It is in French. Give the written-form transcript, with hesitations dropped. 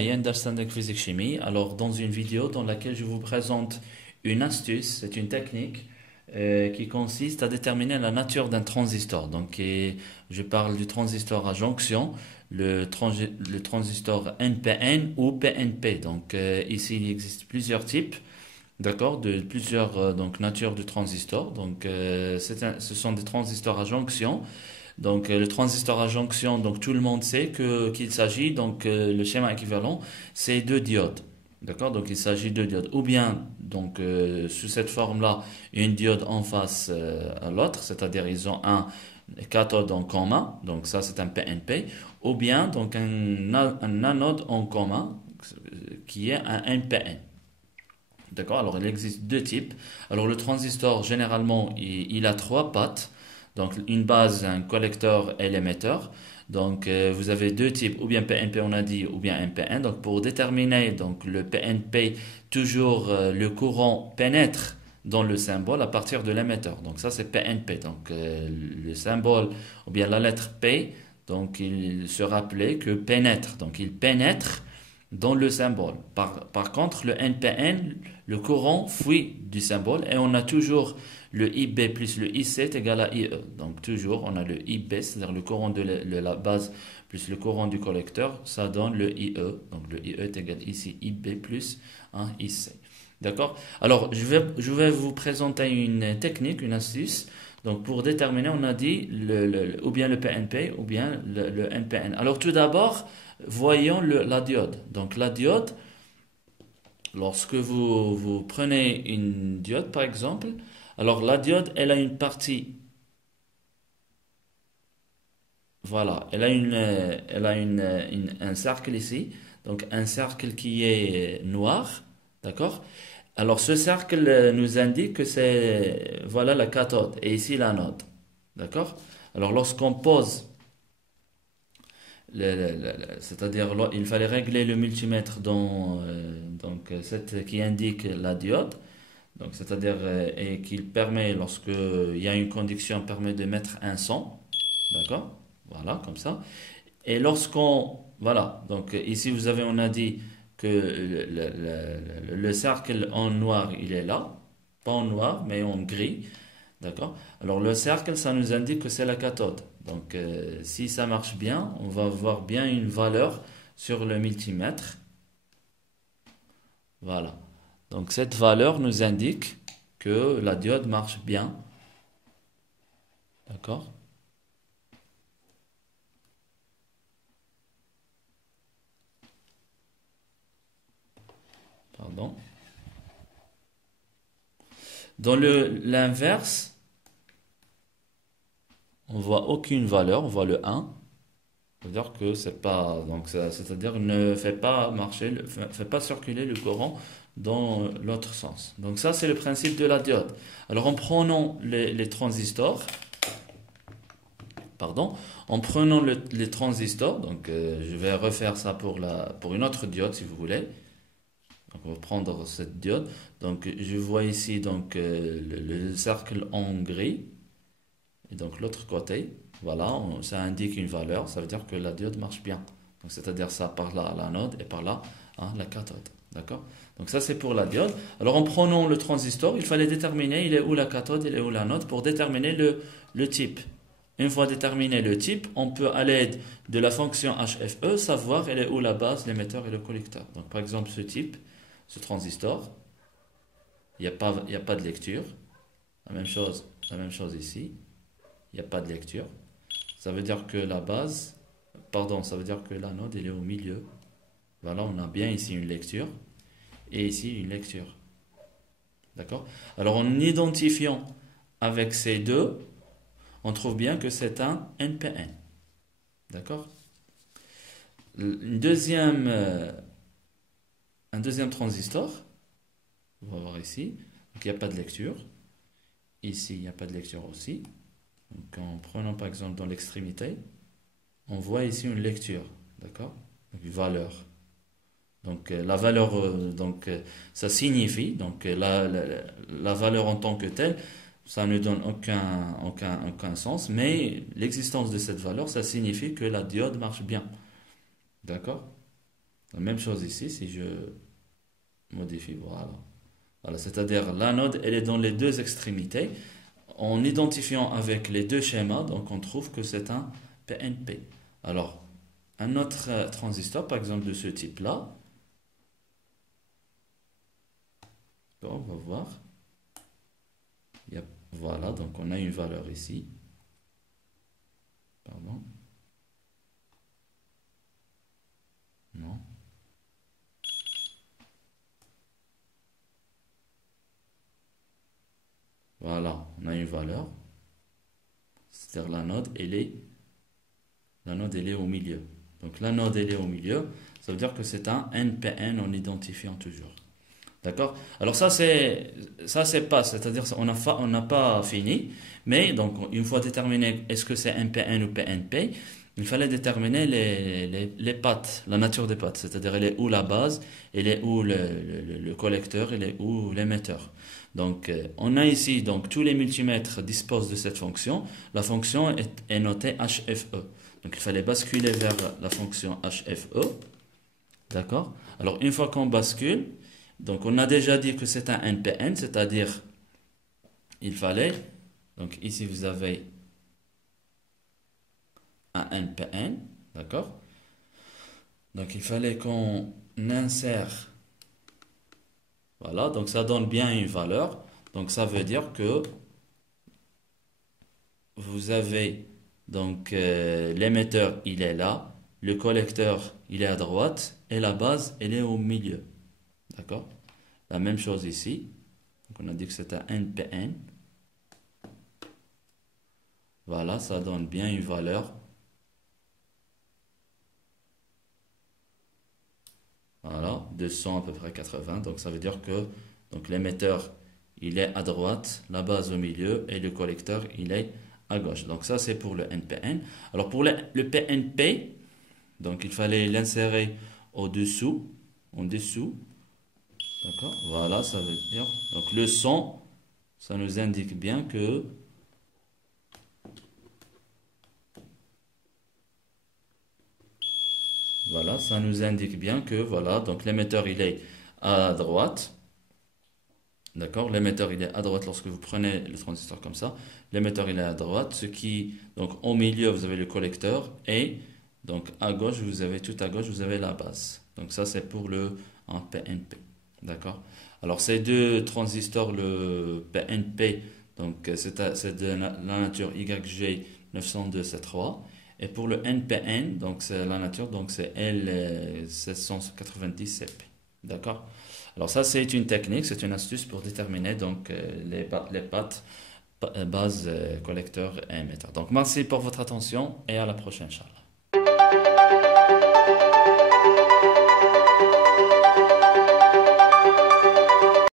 à Yen Understanding Physics Chimie. Alors, dans une vidéo dans laquelle je vous présente une astuce, c'est une technique qui consiste à déterminer la nature d'un transistor. Je parle du transistor à jonction, le transistor NPN ou PNP. Ici, il existe plusieurs types, d'accord, de plusieurs natures de transistors. Ce sont des transistors à jonction. Le transistor à jonction, donc tout le monde sait qu'il s'agit, le schéma équivalent, c'est deux diodes. D'accord? Donc il s'agit de diodes. Ou bien, sous cette forme-là, une diode en face à l'autre, c'est-à-dire ils ont un cathode en commun, donc ça c'est un PNP, ou bien un anode en commun, qui est un NPN. D'accord? Alors il existe deux types. Alors le transistor, généralement, il a trois pattes. Donc une base, un collecteur et l'émetteur. Vous avez deux types, ou bien PNP on a dit, ou bien NPN. Donc pour déterminer le PNP, toujours le courant pénètre dans le symbole à partir de l'émetteur. Donc ça c'est PNP. Le symbole, ou bien la lettre P, donc il se rappelait que pénètre. Donc il pénètre dans le symbole. Par contre, le NPN, le courant fuit du symbole et on a toujours le IB plus le IC est égal à IE. Donc toujours, on a le IB, c'est-à-dire le courant de la base plus le courant du collecteur, ça donne le IE. Donc le IE est égal ici IB plus un IC. D'accord? Alors, je vais vous présenter une technique, une astuce. Donc pour déterminer, on a dit ou bien le PNP ou bien le NPN. Alors tout d'abord, voyons la diode. Donc la diode, lorsque vous prenez une diode par exemple, alors la diode, elle a une partie, voilà, elle a un cercle ici, donc un cercle qui est noir, d'accord? Alors ce cercle nous indique que c'est, voilà la cathode et ici l'anode, d'accord? Alors lorsqu'on pose c'est-à-dire il fallait régler le multimètre qui indique la diode, donc c'est-à-dire et qu'il permet lorsque il y a une conduction permet de mettre un son, d'accord, voilà comme ça. Et lorsqu'on voilà donc ici on a dit que le cercle en noir il est là, pas en noir mais en gris. D'accord? Alors le cercle, ça nous indique que c'est la cathode. Si ça marche bien, on va voir bien une valeur sur le multimètre. Voilà. Donc cette valeur nous indique que la diode marche bien. D'accord? Pardon. Dans l'inverse, on voit aucune valeur, on voit le 1. C'est-à-dire que c'est pas c'est-à-dire ne fait pas marcher, fait pas circuler le courant dans l'autre sens. Donc ça c'est le principe de la diode. Alors en prenant les transistors, pardon, en prenant les transistors, je vais refaire ça pour une autre diode si vous voulez. Donc on va prendre cette diode. Donc je vois ici le cercle en gris et donc l'autre côté. Voilà, ça indique une valeur, ça veut dire que la diode marche bien. Donc c'est-à-dire ça par là l'anode et par là la cathode. D'accord? Donc ça c'est pour la diode. Alors en prenant le transistor, il fallait déterminer il est où la cathode, il est où l'anode pour déterminer le type. Une fois déterminé le type, on peut à l'aide de la fonction HFE savoir elle est où la base, l'émetteur et le collecteur. Donc par exemple ce type, ce transistor, il n'y a pas de lecture. La même chose ici, il n'y a pas de lecture. Ça veut dire que ça veut dire que l'anode elle est au milieu. Voilà, on a bien ici une lecture et ici une lecture. D'accord? Alors en identifiant avec ces deux, on trouve bien que c'est un NPN. D'accord? Un deuxième transistor, on va voir ici, donc il n'y a pas de lecture. Ici, il n'y a pas de lecture aussi. Donc en prenant par exemple dans l'extrémité, on voit ici une lecture, d'accord? Donc une valeur. La valeur, ça signifie, la valeur en tant que telle, ça ne donne aucun sens, mais l'existence de cette valeur, ça signifie que la diode marche bien. D'accord? La même chose ici, si je modifie, voilà. Voilà, c'est-à-dire l'anode, elle est dans les deux extrémités. En identifiant avec les deux schémas, donc on trouve que c'est un PNP. Alors, un autre transistor, par exemple de ce type-là, on va voir. Voilà, donc on a une valeur ici. Pardon. Non. Voilà, on a une valeur. C'est-à-dire la node, elle est au milieu. Donc la node, elle est au milieu. Ça veut dire que c'est un NPN en identifiant toujours. D'accord? Alors ça c'est pas, c'est-à-dire on n'a pas fini, mais donc une fois déterminé est-ce que c'est NPN ou PNP, il fallait déterminer les pattes, la nature des pattes, c'est-à-dire elle est où la base, elle est où le collecteur, elle est où l'émetteur. Donc on a ici donc tous les multimètres disposent de cette fonction. La fonction est notée HFE. Donc il fallait basculer vers la fonction HFE. D'accord? Alors une fois qu'on bascule, donc on a déjà dit que c'est un NPN, c'est-à-dire il fallait, donc ici vous avez un NPN, d'accord? Donc il fallait qu'on insère, voilà, donc ça donne bien une valeur. Donc ça veut dire que vous avez, donc l'émetteur il est là, le collecteur il est à droite et la base elle est au milieu, d'accord? La même chose ici. Donc on a dit que c'est un NPN. Voilà, ça donne bien une valeur. Voilà, 200 à peu près 80. Donc ça veut dire que donc l'émetteur, il est à droite, la base au milieu et le collecteur, il est à gauche. Donc ça, c'est pour le NPN. Alors pour le PNP, donc il fallait l'insérer au-dessous, en dessous. D'accord? Voilà, ça veut dire. Donc le son, ça nous indique bien que voilà, ça nous indique bien que voilà, donc l'émetteur il est à droite. D'accord? L'émetteur il est à droite lorsque vous prenez le transistor comme ça. L'émetteur il est à droite, donc au milieu vous avez le collecteur et donc à gauche vous avez tout à gauche vous avez la base. Donc ça c'est pour le en PNP. D'accord? Alors ces deux transistors, le PNP, donc c'est de la nature YG 902C3. Et pour le NPN, donc c'est la nature, donc c'est L790CP. D'accord? Alors ça, c'est une technique, c'est une astuce pour déterminer donc les pattes, base, collecteur et émetteur. Donc merci pour votre attention et à la prochaine, Inch'Allah.